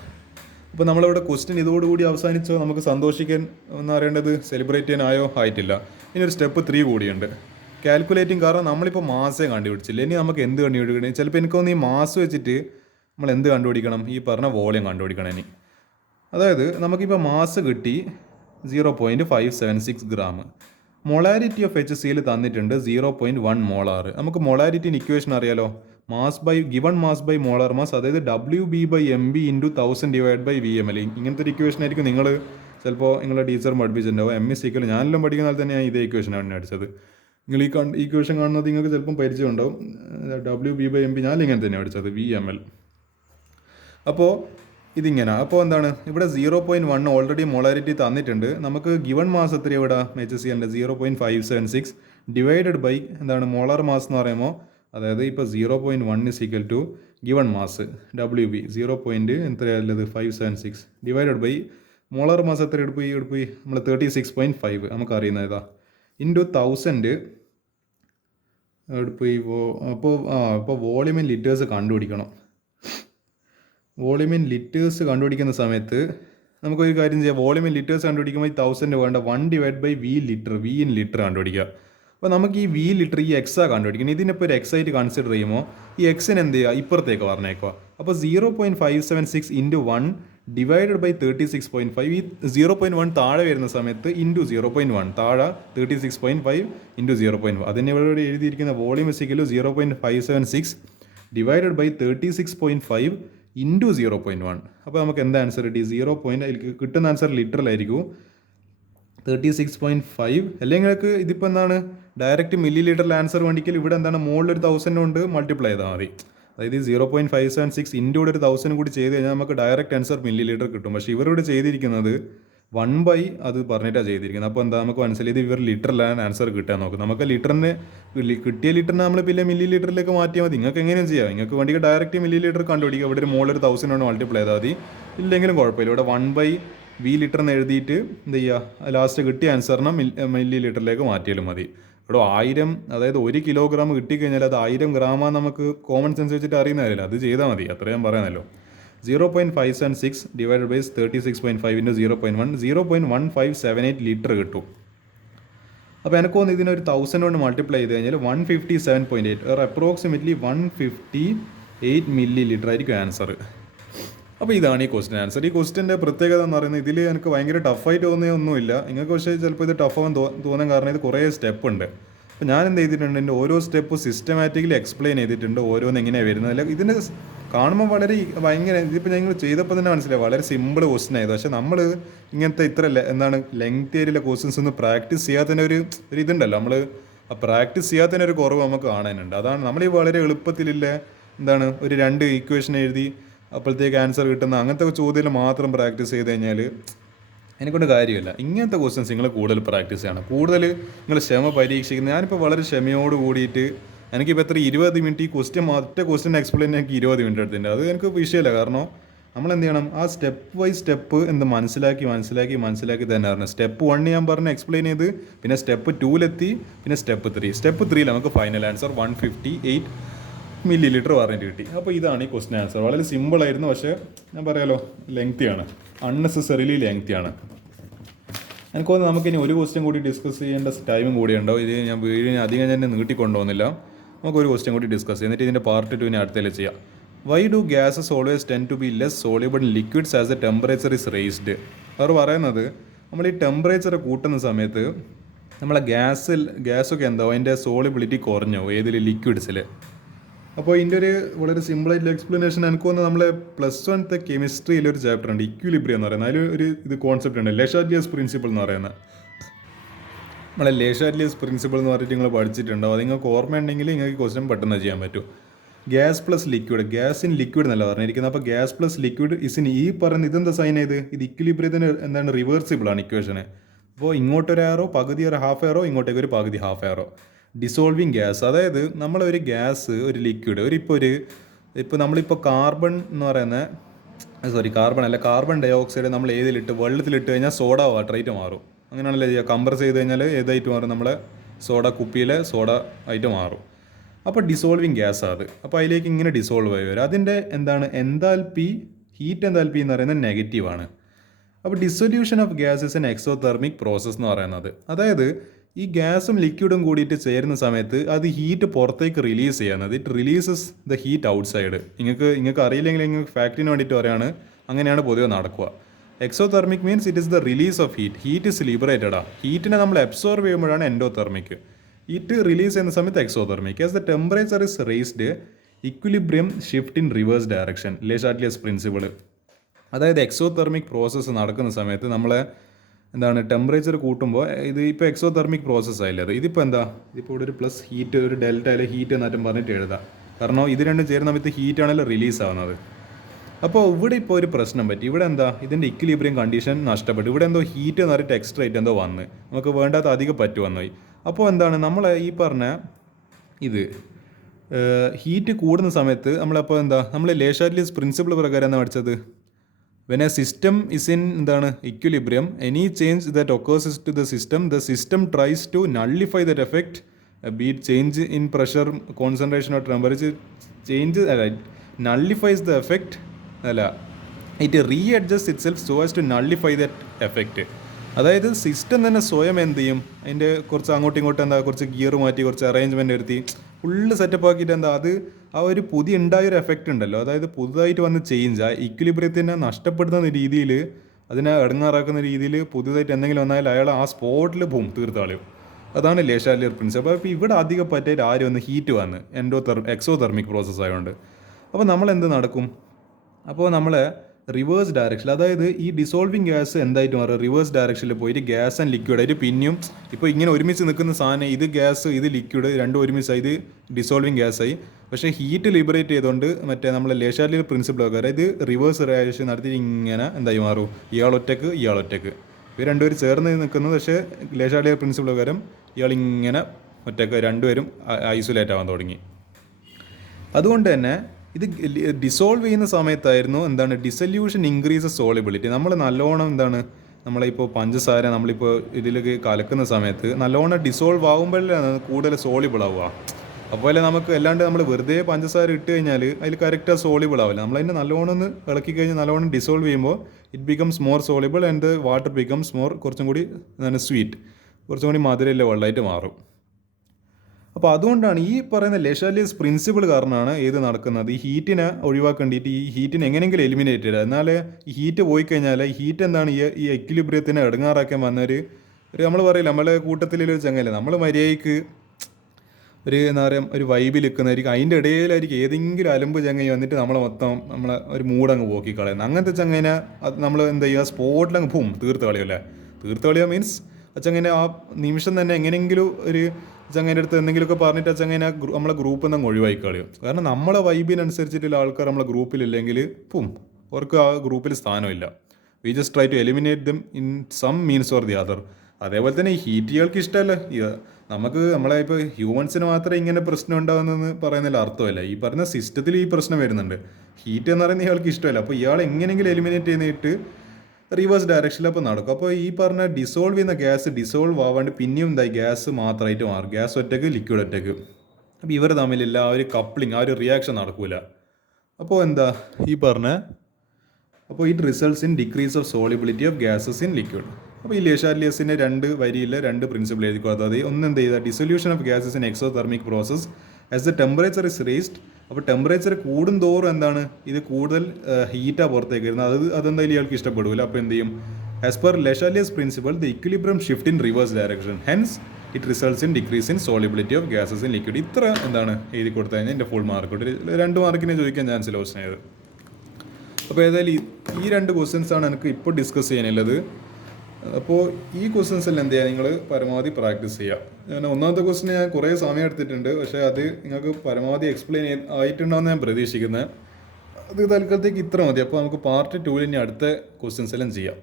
അപ്പോൾ നമ്മളിവിടെ ക്വസ്റ്റ്യൻ ഇതോടുകൂടി അവസാനിച്ചോ, നമുക്ക് സന്തോഷിക്കാൻ എന്ന് പറയേണ്ടത് സെലിബ്രേറ്റ് ചെയ്യാനായോ ആയിട്ടില്ല. ഇനി ഒരു സ്റ്റെപ്പ് 3 കൂടിയുണ്ട്, കാൽക്കുലേറ്റിംഗ്. കാരണം നമ്മളിപ്പോൾ മാസേ കണ്ടുപിടിച്ചില്ല, ഇനി നമുക്ക് എന്ത് കണ്ടുപിടിക്കണം? ചിലപ്പോൾ എനിക്കൊന്ന് ഈ മാസ് വെച്ചിട്ട് നമ്മൾ എന്ത് കണ്ടുപിടിക്കണം? ഈ പറഞ്ഞ വോളിയം കണ്ടുപിടിക്കണം ഇനി. അതായത് നമുക്കിപ്പോൾ മാസ് കിട്ടി 0.576 ഗ്രാം. മൊളാരിറ്റി ഓഫ് HCl തന്നിട്ടുണ്ട് 0.1 മോളാർ. നമുക്ക് മൊളാരിറ്റിന് ഇക്വേഷൻ അറിയാലോ, mass by given mass by molar mass, അതായത് WB/MB × 1000 / VmL. ഇങ്ങനത്തെ ഒരു ഇക്വേഷൻ ആയിരിക്കും നിങ്ങൾ ചിലപ്പോൾ നിങ്ങളുടെ ടീച്ചർ പഠിപ്പിച്ചിട്ടുണ്ടാവും. M/, ഞാനെല്ലാം പഠിക്കുന്ന പോലെ തന്നെ ഞാൻ ഇതേ ഇക്വേഷനാണ് അടിച്ചത്. നിങ്ങൾ ഈ ഇക്വേഷൻ കാണുന്നത് നിങ്ങൾക്ക് ചിലപ്പം പരിചയം ഉണ്ടാവും. WB/MB ഞാൻ ഇങ്ങനെ തന്നെയാണ് പഠിച്ചത്, VmL. അപ്പോൾ ഇതിങ്ങനെ. അപ്പോൾ എന്താണ് ഇവിടെ 0.1 ഓൾറെഡി മൊളാരിറ്റി തന്നിട്ടുണ്ട്. നമുക്ക് ഗിവൺ മാസ് എത്ര ഇവിടെ HCl 0.576 ഡിവൈഡഡ് ബൈ എന്താണ് മോളാർ മാസ് എന്ന് പറയുമ്പോൾ, അതായത് ഇപ്പോൾ 0.1 = given mass WB 0.576 divided by molar mass എത്ര എടുപ്പോയി നമ്മൾ 36.5 നമുക്കറിയുന്നത് ഇതാ ഇൻറ്റു 1000 എടുപ്പോയി. അപ്പോൾ വോളിയം ഇൻ ലിറ്റേഴ്സ് കണ്ടുപിടിക്കണം. വോളിയം ഇൻ ലിറ്റേഴ്സ് കണ്ടുപിടിക്കുന്ന സമയത്ത് നമുക്കൊരു കാര്യം ചെയ്യാം. വോളിയം ഇൻ ലിറ്റേഴ്സ് കണ്ടുപിടിക്കുമ്പോൾ ഈ 1000 വേണ്ട 1/V litre, V in litre കണ്ടുപിടിക്കുക. അപ്പോൾ നമുക്ക് ഈ V ലിറ്റർ ഈ എക്സാ കണ്ടുപിടിക്കണം. ഇതിനിപ്പോൾ ഒരു എക്സ് ആയിട്ട് കൺസിഡർ ചെയ്യുമ്പോൾ ഈ എക്സിന് എന്ത് ചെയ്യുക, ഇപ്പുറത്തേക്ക് പറഞ്ഞേക്കുക. അപ്പോൾ 0.576 × 1 ഡിവൈഡഡ് ബൈ 36.5. ഈ 0.1 താഴെ വരുന്ന സമയത്ത് ഇൻറ്റു 0.1 താഴെ 36.5 × 0.1. അതിന് ഇവിടെ എഴുതിയിരിക്കുന്ന വോളിയം = 0.576 ഡിവൈഡഡ് ബൈ 36.5 × 0.1. അപ്പോൾ നമുക്ക് എന്താ ആൻസർ കിട്ടി? 0. കിട്ടുന്ന ആൻസർ ലിറ്ററിലായിരിക്കും 36.5. അല്ലെങ്കിൽ നിങ്ങൾക്ക് ഇതിപ്പോൾ എന്താണ് ഡയറക്റ്റ് മില്ലി ലിറ്ററിൽ ആൻസർ വേണ്ടിക്കൽ ഇവിടെ എന്താണ് മുകളിൽ ഒരു 1000 കൊണ്ട് മൾട്ടിപ്ലൈ ചെയ്താൽ മതി. അതായത് 0.576 ഇൻറ്റു ഒരു 1000 കൂടി ചെയ്ത് കഴിഞ്ഞാൽ നമുക്ക് ഡയറക്റ്റ് ആൻസർ മില്ലി ലിറ്റർ കിട്ടും. പക്ഷേ ഇവരിവിടെ ചെയ്തിരിക്കുന്നത് 1/, അത് പറഞ്ഞിട്ടാണ് ചെയ്തിരിക്കുന്നത്. അപ്പോൾ എന്താ നമുക്ക് മനസ്സിലായത് ഇവർ ലിറ്ററിലാണ് ആൻസർ കിട്ടാൻ നോക്കും. നമുക്ക് ലിറ്ററിന് കിട്ടിയ ലിറ്ററിനെ നമ്മൾ പിന്നെ മില്ലി ലിറ്ററിലേക്ക് മാറ്റിയാൽ മതി. നിങ്ങൾക്ക് എങ്ങനെയും ചെയ്യാം. നിങ്ങൾക്ക് വേണ്ടി ഡയറക്റ്റ് മില്ലി ലിറ്റർ കണ്ടുപിടിക്കുക. ഇവിടെ ഒരു മുകളിൽ ഒരു 1000 കൊണ്ട് മൾട്ടിപ്ലൈ ചെയ്താൽ മതി. ഇല്ലെങ്കിലും കുഴപ്പമില്ല. ഇവിടെ 1/V ലിറ്റർ എന്ന് എഴുതിയിട്ട് എന്ത് ചെയ്യുക, ലാസ്റ്റ് കിട്ടിയ ആൻസറിനെ മില്ലി ലിറ്ററിലേക്ക് മാറ്റിയാലും മതി. ഇവിടെ 1000, അതായത് 1 കിലോഗ്രാം കിട്ടിക്കഴിഞ്ഞാൽ അത് 1000 ഗ്രാമാണ് നമുക്ക് കോമൺ സെൻസ് വെച്ചിട്ട് അറിയുന്ന കാര്യമില്ല. അത് ചെയ്താൽ മതി, അത്ര ഞാൻ പറയാനല്ലോ. 0.576 ഡിവൈഡഡ് ബൈ 36.5 × 0.1 0.1578 ലിറ്റർ കിട്ടും. അപ്പോൾ എനിക്ക് തോന്നുന്നു ഇതിനൊരു 1000 കൊണ്ട് മൾട്ടിപ്ലൈ ചെയ്ത് കഴിഞ്ഞാൽ 157.8 or അപ്രോക്സിമേറ്റ്ലി 158 മില്ലി ലിറ്റർ ആയിരിക്കും ആൻസർ. അപ്പോൾ ഇതാണ് ഈ ക്വസ്റ്റ്യൻ ആൻസർ. ഈ ക്വസ്റ്റ്യൻ്റെ പ്രത്യേകത എന്ന് പറയുന്നത് ഇതിൽ എനിക്ക് ഭയങ്കര ടഫായിട്ട് തോന്നിയൊന്നുമില്ല. നിങ്ങൾക്ക് പക്ഷേ ചിലപ്പോൾ ഇത് ടഫാകാൻ തോന്നാൻ കാരണം ഇത് കുറേ സ്റ്റെപ്പ് ഉണ്ട്. അപ്പോൾ ഞാൻ എന്ത് ചെയ്തിട്ടുണ്ട്, എൻ്റെ ഓരോ സ്റ്റെപ്പ് സിസ്റ്റമാറ്റിക്കലി എക്സ്പ്ലെയിൻ ചെയ്തിട്ടുണ്ട്, ഓരോന്ന് എങ്ങനെയാണ് വരുന്നത്. അല്ല ഇതിൻ്റെ കാണുമ്പോൾ വളരെ ഭയങ്കര, ഇതിപ്പോൾ ഞങ്ങൾ ചെയ്തപ്പോൾ തന്നെ മനസ്സിലായി വളരെ സിമ്പിൾ ക്വസ്റ്റ്യൻ ആയത്. പക്ഷേ നമ്മൾ ഇങ്ങനത്തെ ഇത്ര ലെങ്ത് ഏരിയയിലെ ക്വസ്റ്റ്യൻസ് ഒന്നും പ്രാക്ടീസ് ചെയ്യാത്തതിൻ്റെ ഒരു ഇതുണ്ടല്ലോ, നമ്മൾ ആ പ്രാക്ടീസ് ചെയ്യാത്തതിൻ്റെ ഒരു കുറവ് നമുക്ക് കാണാനുണ്ട്. അതാണ് നമ്മൾ ഈ വളരെ എളുപ്പത്തിലില്ല ഒരു 2 ഇക്വേഷൻ എഴുതി അപ്പോഴത്തേക്ക് ആൻസർ കിട്ടുന്ന അങ്ങനത്തെ ചോദ്യം മാത്രം പ്രാക്ടീസ് ചെയ്ത് കഴിഞ്ഞാൽ എനിക്കൊണ്ട് കാര്യമില്ല. ഇങ്ങനത്തെ ക്വസ്റ്റ്യൻസ് നിങ്ങൾ കൂടുതൽ പ്രാക്ടീസ് ചെയ്യണം, കൂടുതൽ നിങ്ങൾ ക്ഷമ പരീക്ഷിക്കുന്നത്. ഞാനിപ്പോൾ വളരെ ക്ഷമയോട് കൂടിയിട്ട് എനിക്കിപ്പോൾ എത്ര 20 മിനിറ്റ് ഈ ഒറ്റ ക്വസ്റ്റ്യൻ എക്സ്പ്ലെയിൻ എനിക്ക് 20 മിനിറ്റ് എടുത്തിട്ടുണ്ട്. അത് എനിക്ക് വിഷയമില്ല. കാരണം നമ്മൾ എന്ത് ചെയ്യണം, ആ സ്റ്റെപ്പ് ബൈ സ്റ്റെപ്പ് മനസ്സിലാക്കി തന്നെ പറഞ്ഞു. സ്റ്റെപ്പ് 1 ഞാൻ പറഞ്ഞ് എക്സ്പ്ലെയിൻ ചെയ്ത്, പിന്നെ സ്റ്റെപ്പ് 2 പിന്നെ സ്റ്റെപ്പ് 3. സ്റ്റെപ്പ് 3 നമുക്ക് ഫൈനൽ ആൻസർ 158 മില്ലി ലിറ്റർ പറഞ്ഞിട്ട് കിട്ടി. അപ്പോൾ ഇതാണ് ഈ ക്വസ്റ്റ്യൻ ആൻസർ. വളരെ സിമ്പിളായിരുന്നു, പക്ഷേ ഞാൻ പറയാലോ ലെങ്തിയാണ്, അൺനെസസറിലി ലെങ്തിയാണ്. എനിക്ക് തോന്നുന്നു നമുക്കിനി ഒരു ക്വസ്റ്റ്യൻ കൂടി ഡിസ്കസ് ചെയ്യേണ്ട ടൈമും കൂടി ഉണ്ടാവും. ഇത് ഞാൻ വീടിന് അധികം തന്നെ നീട്ടിക്കൊണ്ടുപോകുന്നില്ല. നമുക്കൊരു ക്വസ്റ്റ്യൻ കൂടി ഡിസ്കസ് ചെയ്യാം, എന്നിട്ട് ഇതിൻ്റെ പാർട്ട് 2 അടുത്തേൽ ചെയ്യാം. Why do gases always tend to be less soluble in liquids as a temperature is raised? അവർ പറയുന്നത് നമ്മൾ ഈ ടെമ്പറേച്ചർ കൂട്ടുന്ന സമയത്ത് നമ്മളെ ഗ്യാസൊക്കെ എന്താവും, അതിൻ്റെ സോളിബിലിറ്റി കുറഞ്ഞോ ഏതിൽ, ലിക്വിഡ്സിൽ. അപ്പോൾ ഇതിൻ്റെ ഒരു വളരെ സിമ്പിളായിട്ടുള്ള എക്സ്പ്ലനേഷൻ എനിക്ക് തോന്നുന്നത് നമ്മളെ +1 കെമിസ്ട്രിയിൽ ഒരു ചാപ്റ്റർ ഉണ്ട്, ഇക്വിലിബ്രിയം എന്ന് പറയുന്നത്. അതിൽ ഒരു കോൺസെപ്റ്റ് ഉണ്ട്, ലെഷാറ്റ്ലിയസ് പ്രിൻസിപ്പിൾ എന്ന് പറയുന്നത്. നമ്മളെ ലെഷാറ്റ്ലിയസ് പ്രിൻസിപ്പിൾ എന്ന് പറഞ്ഞിട്ട് നിങ്ങൾ പഠിച്ചിട്ടുണ്ടോ? അത് നിങ്ങൾക്ക് ഓർമ്മയുണ്ടെങ്കിൽ നിങ്ങൾക്ക് ക്വസ്റ്റ്യൻ പെട്ടെന്ന് ചെയ്യാൻ പറ്റും. Gas plus liquid, gas in liquid എന്നല്ല പറഞ്ഞിരിക്കുന്നത്. അപ്പോൾ ഗ്യാസ് പ്ലസ് ലിക്വിഡ് ഇസിന് ഈ പറയുന്ന ഇതെന്താ സൈൻ ചെയ്ത്, ഇത് ഇക്വിലിബ്രിയത്തിന് റിവേഴ്സിബിൾ ആണ് ഇക്വേഷന്. അപ്പോൾ ഇങ്ങോട്ടൊരു ആറോ പകുതി ഒരു ഹാഫ് എയറോ, ഇങ്ങോട്ടേക്ക് ഒരു പകുതി ഹാഫ് എയറോ. ഡിസോൾവിങ് ഗ്യാസ്, അതായത് നമ്മളൊരു ഗ്യാസ് ഒരു ലിക്വിഡ് ഇപ്പോൾ നമ്മളിപ്പോൾ കാർബൺ എന്ന് പറയുന്ന കാർബൺ ഡൈ ഓക്സൈഡ് നമ്മൾ ഏതിലിട്ട് വെള്ളത്തിലിട്ട് കഴിഞ്ഞാൽ സോഡ വാട്ടറായിട്ട് മാറും. അങ്ങനെയാണല്ലോ ചെയ്യുക. കംപ്രസ് ചെയ്ത് കഴിഞ്ഞാൽ ഏതായിട്ട് മാറും, നമ്മളെ സോഡ കുപ്പിയിലെ സോഡ ആയിട്ട് മാറും. അപ്പോൾ ഡിസോൾവിങ് ഗ്യാസ് അത്. അപ്പോൾ അതിലേക്ക് ഇങ്ങനെ ഡിസോൾവ് ആയി വരും. അതിൻ്റെ എൻതാൽപ്പി ഹീറ്റ് എൻതാൽപ്പി എന്ന് പറയുന്നത് നെഗറ്റീവാണ്. അപ്പോൾ dissolution of gas is an exothermic process എന്ന് പറയുന്നത്, അതായത് ഈ ഗ്യാസും ലിക്വിഡും കൂടിയിട്ട് ചേരുന്ന സമയത്ത് അത് ഹീറ്റ് പുറത്തേക്ക് റിലീസ് ചെയ്യുന്നത്. It releases the heat outside. നിങ്ങൾക്ക് അറിയില്ലെങ്കിൽ നിങ്ങൾക്ക് ഫാക്റ്റിന് വേണ്ടിയിട്ട് പറയാണ്, അങ്ങനെയാണ് പൊതുവെ നടക്കുക. Exothermic means it is the release of heat. Heat is ലിബറേറ്റഡാ. ഹീറ്റിനെ നമ്മൾ അബ്സോർവ് ചെയ്യുമ്പോഴാണ് എൻഡോതെർമിക്. ഹീറ്റ് റിലീസ് ചെയ്യുന്ന സമയത്ത് exothermic. As the temperature is raised equilibrium shift in reverse direction, le Chatelier's principle. അതായത് എക്സോതെർമിക് പ്രോസസ്സ് നടക്കുന്ന സമയത്ത് നമ്മളെ ടെമ്പറേച്ചർ കൂട്ടുമ്പോൾ ഇത് ഇപ്പോൾ എക്സോതെർമിക് പ്രോസസ്സ് ആയില്ലേ അത്. ഇതിപ്പോൾ ഇതിപ്പോൾ ഇവിടെ ഒരു പ്ലസ് ഹീറ്റ്, ഒരു ഡെൽറ്റ അല്ലെങ്കിൽ ഹീറ്റ് എന്നാറ്റും പറഞ്ഞിട്ട് എഴുതാം. കാരണം ഇത് രണ്ടും ചേരുന്ന സമയത്ത് ഹീറ്റാണല്ലോ റിലീസ് ആവുന്നത്. അപ്പോൾ ഇവിടെ ഇപ്പോൾ ഒരു പ്രശ്നം പറ്റി. ഇവിടെ ഇതിൻ്റെ ഇക്വിലിബ്രിയം കണ്ടീഷൻ നഷ്ടപ്പെട്ടു. ഇവിടെ ഹീറ്റ് എന്ന് പറഞ്ഞിട്ട് എക്സ്ട്രേറ്റ് വന്ന് നമുക്ക് വേണ്ടാത്ത അധികം പറ്റു വന്നുപോയി. അപ്പോൾ നമ്മൾ ഈ പറഞ്ഞ ഇത് ഹീറ്റ് കൂടുന്ന സമയത്ത് നമ്മളപ്പോൾ നമ്മൾ ലെ ഷാറ്റ്ലിയസ് പ്രിൻസിപ്പിൾ പ്രകാരം എന്താ പഠിച്ചത്? When a system is in equilibrium, any change that occurs to the system tries to nullify that effect, be it change in pressure, concentration or temperature, nullifies the effect. It readjusts itself so as to nullify that effect. അതായത് system തന്നെ സ്വയം എന്ത് ചെയ്യും, അതിൻ്റെ കുറച്ച് അങ്ങോട്ടും ഇങ്ങോട്ടും കുറച്ച് ഗിയർ മാറ്റി കുറച്ച് അറേഞ്ച്മെൻറ്റ് വരുത്തി ഫുള്ള് സെറ്റപ്പ് ആക്കിയിട്ട് അത് ആ ഒരു പുതിയ ഉണ്ടായൊരു എഫക്റ്റ് ഉണ്ടല്ലോ, അതായത് പുതുതായിട്ട് വന്ന് ചേഞ്ച് ആ ഇക്വിലിബ്രിയത്തിനെ നഷ്ടപ്പെടുന്ന രീതിയിൽ, അതിനെ ഇടങ്ങാറാക്കുന്ന രീതിയിൽ പുതുതായിട്ട് എന്തെങ്കിലും വന്നാൽ അയാൾ ആ സ്പോട്ടിൽ തീർത്ത് കളയും. അതാണ് ലെ ഷാറ്റ്ലിയർ പ്രിൻസിപ്പിൾ. അപ്പോൾ ഇവിടെ അധികം പറ്റായിട്ട് ആരും ഹീറ്റ് വന്ന് എക്സോതെർമിക് പ്രോസസ്സ് ആയതുകൊണ്ട് അപ്പോൾ നമ്മൾ എന്ത് നടക്കും? അപ്പോൾ നമ്മൾ റിവേഴ്സ് ഡയറക്ഷൻ, അതായത് ഈ ഡിസോൾവിങ് ഗ്യാസ് എന്തായിട്ട് മാറും? റിവേഴ്സ് ഡയറക്ഷനിൽ പോയിട്ട് ഗ്യാസ് ആൻഡ് ലിക്വിഡ് ആയിട്ട് പിന്നെയും ഇപ്പോൾ ഇങ്ങനെ ഒരുമിച്ച് നിൽക്കുന്ന സാധനം, ഇത് ഗ്യാസ് ഇത് ലിക്വിഡ് രണ്ടും ഒരുമിച്ചായി ഇത് ഡിസോൾവിങ് ഗ്യാസായി. പക്ഷേ ഹീറ്റ് ലിബറേറ്റ് ചെയ്തുകൊണ്ട് നമ്മൾ ലെ ഷാറ്റ്ലിയർ പ്രിൻസിപ്പിൾ പ്രകാരം ഇത് റിവേഴ്സ് റിയാക്ഷൻ നടത്തി ഇങ്ങനെ എന്തായി മാറും? ഇയാളൊറ്റക്ക് ഇവർ രണ്ടുപേരും ചേർന്ന് നിൽക്കുന്നത്, പക്ഷേ ലെ ഷാറ്റ്ലിയർ പ്രിൻസിപ്പിൾ പ്രകാരം ഇയാളിങ്ങനെ ഒറ്റക്ക് രണ്ടുപേരും ഐസൊലേറ്റ് ആവാൻ തുടങ്ങി. അതുകൊണ്ട് തന്നെ ഇത് ഡിസോൾവ് ചെയ്യുന്ന സമയത്തായിരുന്നു ഡിസൊല്യൂഷൻ ഇൻക്രീസ് സോളിബിലിറ്റി. നമ്മൾ നല്ലോണം നമ്മളിപ്പോൾ പഞ്ചസാര നമ്മളിപ്പോൾ ഇതിലേക്ക് കലക്കുന്ന സമയത്ത് നല്ലോണം ഡിസോൾവ് ആകുമ്പോഴല്ലേ കൂടുതൽ സോളിബിൾ ആവുക. അതുപോലെ നമുക്ക് അല്ലാണ്ട് നമ്മൾ വെറുതെ പഞ്ചസാര ഇട്ട് കഴിഞ്ഞാൽ അതിൽ കറക്റ്റാக സോളിബിൾ ആവില്ല. നമ്മളതിൻ്റെ നല്ലോണം ഒന്ന് ഇളക്കി കഴിഞ്ഞാൽ നല്ലോണം ഡിസോൾവ് ചെയ്യുമ്പോൾ it becomes more soluble and water becomes more കുറച്ചും കൂടി സ്വീറ്റ്, കുറച്ചും കൂടി മധുരമില്ല വെള്ളമായിട്ട് മാറും. അപ്പോൾ അതുകൊണ്ടാണ് ഈ പറയുന്ന ലെ ഷാറ്റ്ലിയസ് പ്രിൻസിപ്പിൾ കാരണമാണ് ഏത് നടക്കുന്നത്, ഈ ഹീറ്റിനെ ഒഴിവാക്കേണ്ടിയിട്ട് ഈ ഹീറ്റിനെ എങ്ങനെയെങ്കിലും എലിമിനേറ്റ് ചെയ്യുക. എന്നാൽ ഈ ഹീറ്റ് പോയി കഴിഞ്ഞാൽ ഈ ഹീറ്റ് ഈ എക്വിലിബ്രിയത്തിനെ ഇടങ്ങാറാക്കാൻ വന്നൊരു നമ്മൾ പറയില്ല, നമ്മളെ കൂട്ടത്തിലൊരു ചങ്ങല നമ്മൾ മര്യാദയ്ക്ക് ഒരു വൈബിൽ നിൽക്കുന്നതായിരിക്കും, അതിൻ്റെ ഇടയിലായിരിക്കും ഏതെങ്കിലും അലമ്പ് ചങ്ങയി വന്നിട്ട് നമ്മളെ ഒരു മൂടങ്ങ് പോക്കി കളയുന്നത്. അങ്ങനത്തെ ചങ്ങനെ അത് നമ്മൾ എന്താ ചെയ്യുക, സ്പോട്ടിലങ്ങ് തീർത്ത് കളയുമല്ലേ. തീർത്ത് കളയുക മീൻസ് അച്ചങ്ങനെ ആ നിമിഷം തന്നെ എങ്ങനെയെങ്കിലും ഒരു ചങ്ങേൻ്റെ അടുത്ത് എന്തെങ്കിലുമൊക്കെ പറഞ്ഞിട്ട് ചങ്ങനെ നമ്മളെ ഗ്രൂപ്പിൽ നിന്ന് ഒഴിവാക്കി കളയും. കാരണം നമ്മളെ വൈബിനനുസരിച്ചിട്ടുള്ള ആൾക്കാർ നമ്മളെ ഗ്രൂപ്പിലില്ലെങ്കിൽ അവർക്ക് ആ ഗ്രൂപ്പിൽ സ്ഥാനമില്ല. We just try to eliminate them in some means or the other. അതേപോലെ തന്നെ ഈ ഹീറ്റുകൾക്ക് ഇഷ്ടമല്ല. നമുക്ക് നമ്മളെ ഇപ്പോൾ ഹ്യൂമൻസിന് മാത്രമേ ഇങ്ങനെ പ്രശ്നം ഉണ്ടാകുന്നതെന്ന് പറയുന്നതിൽ അർത്ഥമല്ല. ഈ പറഞ്ഞ സിസ്റ്റത്തിൽ ഈ പ്രശ്നം വരുന്നുണ്ട്. ഹീറ്റ് എന്ന് പറയുന്നത് ഇയാൾക്ക് ഇഷ്ടമല്ല. അപ്പോൾ ഇയാൾ എങ്ങനെയെങ്കിലും എലിമിനേറ്റ് ചെയ്തിട്ട് റിവേഴ്സ് ഡയറക്ഷനിൽ അപ്പോൾ നടക്കും. അപ്പോൾ ഈ പറഞ്ഞ ഡിസോൾവ് ചെയ്യുന്ന ഗ്യാസ് ഡിസോൾവ് ആവാണ്ട് പിന്നെയും ഗ്യാസ് മാത്രമായിട്ട് മാറും. ഗ്യാസ് ഒറ്റക്ക് ലിക്വിഡ് ഒറ്റക്ക്. അപ്പോൾ ഇവർ തമ്മിലില്ല ആ ഒരു കപ്ലിങ്, ആ ഒരു റിയാക്ഷൻ നടക്കൂല. അപ്പോൾ ഈ പറഞ്ഞ it results in decrease of solubility of gases in liquid. അപ്പോൾ ഈ ലെ ഷാറ്റ്ലിയസിൻ്റെ രണ്ട് പ്രിൻസിപ്പിൾ എഴുതിക്കോ. അതായത് ഒന്ന് dissolution of gases in exothermic process as the temperature is raised. അപ്പോൾ ടെമ്പറേച്ചർ കൂടുന്തോറും ഇത് കൂടുതൽ ഹീറ്റാണ് പുറത്തേക്ക് വരുന്നത്. അതെന്തായാലും ഇയാൾക്ക് ഇഷ്ടപ്പെടില്ല. അപ്പോൾ എന്ത് ചെയ്യും? As per le Chatelier's principle the equilibrium shift in reverse direction, hence it results in decrease in solubility of gases in liquid. ഇത്ര എഴുതി കൊടുത്തു കഴിഞ്ഞാൽ എൻ്റെ ഫുൾ മാർക്ക് കിട്ടും. 2 മാർക്കിനെ ചോദിക്കാൻ ചാൻസ് ഇല്ല ക്വസ്റ്റൻ ചെയ്ത്. അപ്പോൾ ഏതായാലും ഈ 2 ക്വസ്റ്റ്യൻസാണ് എനിക്ക് ഇപ്പോൾ ഡിസ്കസ് ചെയ്യാനുള്ളത്. അപ്പോൾ ഈ ക്വസ്റ്റ്യൻസ് എല്ലാം എന്ത് ചെയ്യുക, നിങ്ങൾ പരമാവധി പ്രാക്ടീസ് ചെയ്യുക. ഞാൻ ഒന്നാമത്തെ ക്വസ്റ്റ്യൻ ഞാൻ കുറേ സമയം എടുത്തിട്ടുണ്ട്, പക്ഷേ അത് നിങ്ങൾക്ക് പരമാവധി എക്സ്പ്ലെയിൻ ആയിട്ടുണ്ടാവുമെന്ന് ഞാൻ പ്രതീക്ഷിക്കുന്നത്. അത് തൽക്കാലത്തേക്ക് ഇത്ര മതി. അപ്പോൾ നമുക്ക് പാർട്ട് 2 ഇനി അടുത്ത ക്വസ്റ്റ്യൻസ് എല്ലാം ചെയ്യാം.